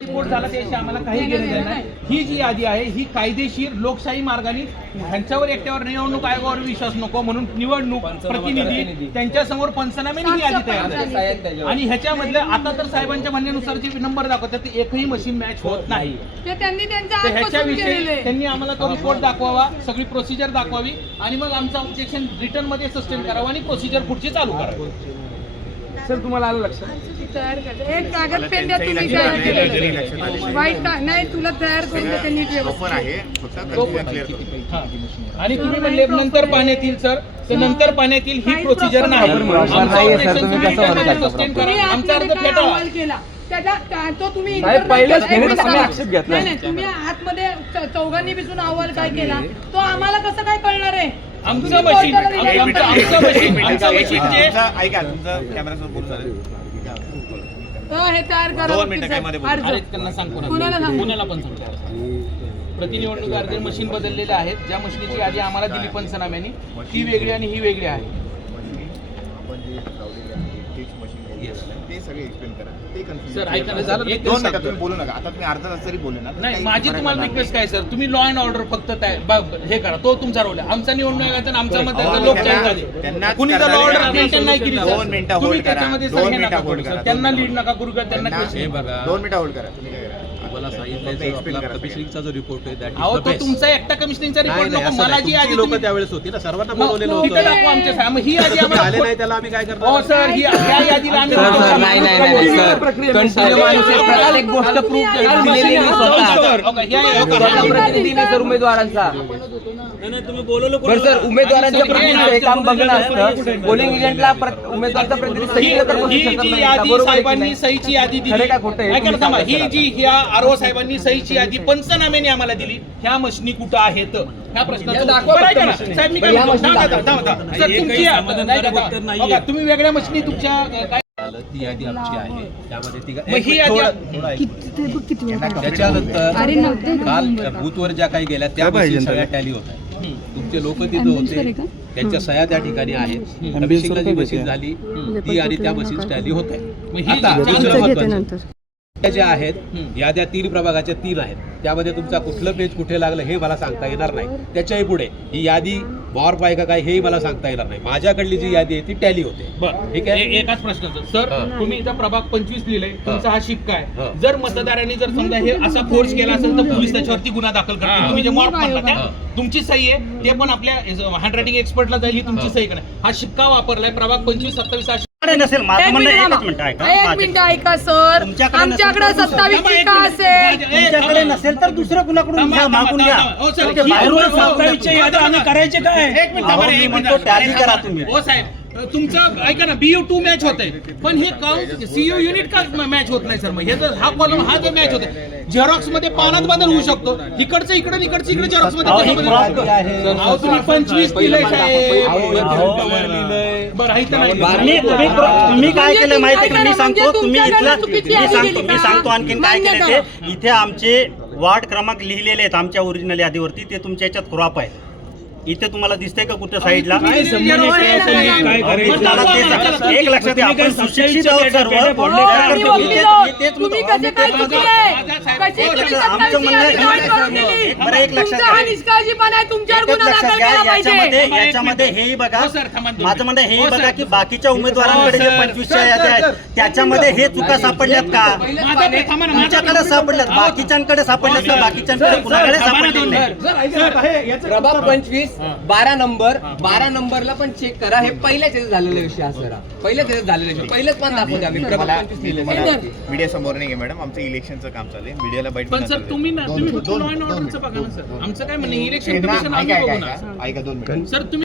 Report झाला त्याशी आम्हाला काही घेणं नाही. ही जी यादी आहे ही कायदेशीर लोकशाही मार्गाने ह्यांच्यावर एकट्यावर निवडणूक आयोगावर विश्वास नको म्हणून निवडणूक प्रतिनिधी त्यांच्यासमोर पंचनाम्याने ही यादी तयार झाली. आणि ह्याच्यामधल्या आता तर साहेबांच्या म्हणण्यानुसार जे नंबर दाखवतात ते एकही मशीन मॅच होत नाही. त्यांच्या ह्याच्याविषयी त्यांनी आम्हाला तो रिपोर्ट दाखवावा सगळी प्रोसिजर दाखवावी आणि मग आमचं ऑब्जेक्शन रिटर्नमध्ये सस्टेन करावं आणि प्रोसिजर पुढची चालू करावी. सर तुम्हाला आलं लक्षात. तयार करायचं एक कागद पेन द्या तुम्ही तयार वाईट नाही तुला तयार करून देते नीट व्यवस्थित. आहे. फक्त हा. आणि तुम्ही म्हणले नंतर पाण्यात येईल सर तर नंतर पाण्यात येईल ही प्रोसिजर नाही. प्रॉब्लेम नाही. आमचं नाहीये, सर, objection तुम्ही तुम्ही कसं त्यामध्ये म्हणता sustain तुम्ही करा. आमचा आतमध्ये अर्ज काय फेटाळा. अहवाल केला. त्याच्या त्या- तो तुम्ही साहेब, internet पहिलेच केला. एक घेऊन मिनिट आम्ही थांबा. आक्षेप घेतला. नाही नाही तुम्ही आतमध्ये च- चौघांनी बसून अहवाल काय केला? तो आम्हाला कसं काय कळणार आहे? आमचं मशीन आमचं मशीन आमचं मशीन जे तुमचं ऐका तुमचं कॅमेरासमोर बोलून झालं तर हे तयार करा दोन वकील मिनिटं साहेब. काय मध्ये बोलू. अर्ज. अरे त्यांना सांग कोणाला. कोणाला सांगू? कोणाला पण सांग प्रतिनिवडणूक अर्ज मशीन बदललेले आहेत ज्या मशीनीची यादी आम्हाला दिली पंचनाम्याने ती वेगळी आणि ही वेगळी आहे आपण जे लावलेले आहे तेच मशीन ते सगळे एक्सप्लेन करा. ते कन्फ्युजन सर ऐका ना सर एक दोन दिवस मिनिटं तुम्ही बोलू नका. आता तुम्ही अर्धा तास तरी बोलू ना नाही माझी तुम्हाला रिक्वेस्ट काय सर तुम्ही लॉ अँड ऑर्डर फक्त तया- ब- हे करा. तो तुमचा रोल आहे. आमचा निवडणूक आयोगाचा आणि आमचा झाली. त्यांनाच कुणी जर करणार लॉ आहे. ऑर्डर मेंटेन नाही केली दोन सर, मिनिटं तुम्ही hold करा. त्याच्यामध्ये दोन सर मिनिटं नका hold करू करा. सर त्यांना दोन लीड नका करू त्यांना त्यांना- question- बघा. दोन मिनिटं होल्ड करा. तुम्ही काय करा? मला सांगितलं कपिश्रींचा जो रिपोर्ट आहे अहो तो. तुमचा एकटा कमिशनरचा नाही, रिपोर्ट नको मला. जी यादी लोक त्यावेळेस होती ना सर्वांना बोलवलेलं होतं. दाखवा आमच्या ही तुम्ही आले नाही त्याला आम्ही काय हो करणार सर ही या यादीला आम्ही नाही नाही नाही सर. कंटिन्यू एक गोष्ट प्रूव्ह दिलेली मी स्वतः. सर उमेदवारांचा बरं सर प्रतिनिधी हे काम बघणं असतं पोलिंग एजंटला प्र- उमेदवाराचा प्रतिनिधी सही तर बसू ही शकत जी नाही का? यादी बरोबर आहे की साहेबांनी नाही? सहीची यादी दिली खरं का खोटं आहे? ऐका ना तुम्ही थांबा सांगा ही सर जी ह्या आरो साहेबांनी सहीची यादी पंचनाम्याने आम्हाला दिली ह्या मशनी कुठं आहेत ह्या प्रश्नाचं उत्तर- दाखवा बरं, ऐका ना. फक्त मशिनी. साहेब मी काय बरं, या म्हणतो, मशिनी थांबा, दाखवा. थांबा, थांबा. सर, तुमची बघा, तुम्ही वेगळ्या मशनी तुमच्या अं, काय आलं, ती यादी आमची आहे. त्यामध्ये ती मग ही यादी त्याच्यानंतर काल बूथवर ज्या काही गेल्या त्या सगळ्या टॅली होत आहेत तुमचे लोक तिथं होते. त्यांच्या सह्या त्या ठिकाणी आहेत. कमिशनला जी मशीन झाली. ती आणि त्या मशीन टॅली होत मग ही आहे आता जी- दुसरं महत्त्वाचं. त्या ज्या आहेत याद्या तीन प्रभागाच्या तीन आहेत त्यामध्ये तुमचा कुठलं पेज कुठे लागलं हे मला सांगता येणार नाही. त्याच्याही पुढे. ही यादी बॉर्प आहे का काय हेही मला सांगता येणार नाही. माझ्याकडली जी यादी आहे ती टॅली होते. बरं. ठीक आहे. ए- एकाच प्रश्नाचं. सर हा. तुम्ही इथं प्रभाग पंचवीस लिहिलंय. तुमचा हा शिक्का हा. आहे जर मतदारांनी जर समजा हे असा फोर्स केला असेल तर पोलीस त्याच्यावरती गुन्हा दाखल करतील. तुम्ही जे मॉर्क म्हणला त्या हा. तुमची सही आहे. ते पण आपल्या हँडरायटिंग एक्सपर्टला जाईल ही तुमची सही करा. हा शिक्का वापरलाय प्रभाग पंचवीस सत्तावीस हा नसेल माझं एक म्हणणं मिनिट एकच थांबा. मिनिट ऐका. एक माझे- मिनिट ऐका सर. तुमच्याकडे आमच्याकडे सत्तावीस थांबा, एक शिक्का मिनिट. असेल. तुमच्याकडे नसेल तर दुसरं कुणाकडून घ्या मागून घ्या. हो, ते बाहेरून हो, करायचे काय एक मिनिट म्हणतो. टॅली करा. तुम्ही. हो साहेब तुमचं ऐका ना बीयू टू मॅच होत आहे पण हे काउंट सीयू युनिट का मॅच होत नाही सर? मग हे जर हा कॉलम हा जर मॅच होते झेरॉक्समध्ये पानात बदल होऊ शकतो. इकडचं इकडं इकडचं इकडे झेरॉक्समध्ये ही पंचवीस दिलंय तुम्ही तुम्ही काय केलं माहिती का? मी सांगतो म्हणजे तुम्ही इथलं मी सांगतो मी? सांगतो आणखीन काय केलं. ते. इथे आमचे वार्ड क्रमांक लिहिलेले आहेत आमच्या ओरिजिनल यादीवरती. ते तुमच्या याच्यात क्रॉप आहे इथे तुम्हाला दिसतंय का कुठं साईडला? एक लक्षात घ्या आपण सुशिक्षित आहोत सर्व. हो, तेच- आमचं म्हणणं एक लक्षात हा याच्यामध्ये पाहिजे. याच्यामध्ये हेही बघा. हो, माझं म्हणणं. हेही हो, बघा. की बाकीच्या उमेदवारांकडे जे हो. पंचवीसच्या याद्या आहेत. त्याच्यामध्ये हे चुका सापडल्यात का? तुमच्याकडे सापडल्यात बाकीच्यांकडे सापडल्यात का? बाकीच्यांकडे कुणाकडे दोन नाही पंचवीस बारा नंबर बारा नंबरला पण चेक करा. हे पहिल्याच याच्यात झालेला विषय हा सर. पहिल्याच याच्यात झालेला विषय. पहिलेच पण पंचवीस लिहिलेलं मला आहे. मीडिया समोर नाही आहे मॅडम आमचं इलेक्शनचं काम चालू आहे. मीडियाला बाईट पण सर तुम्ही ना तुम्ही फक्त लॉ अँड दोन ऑर्डरचं. बघा ना सर. आमचं काय म्हणणं इलेक्शन कमिशन आम्ही बघू ना. ऐका दोन मिनिटं. सर तुम्ही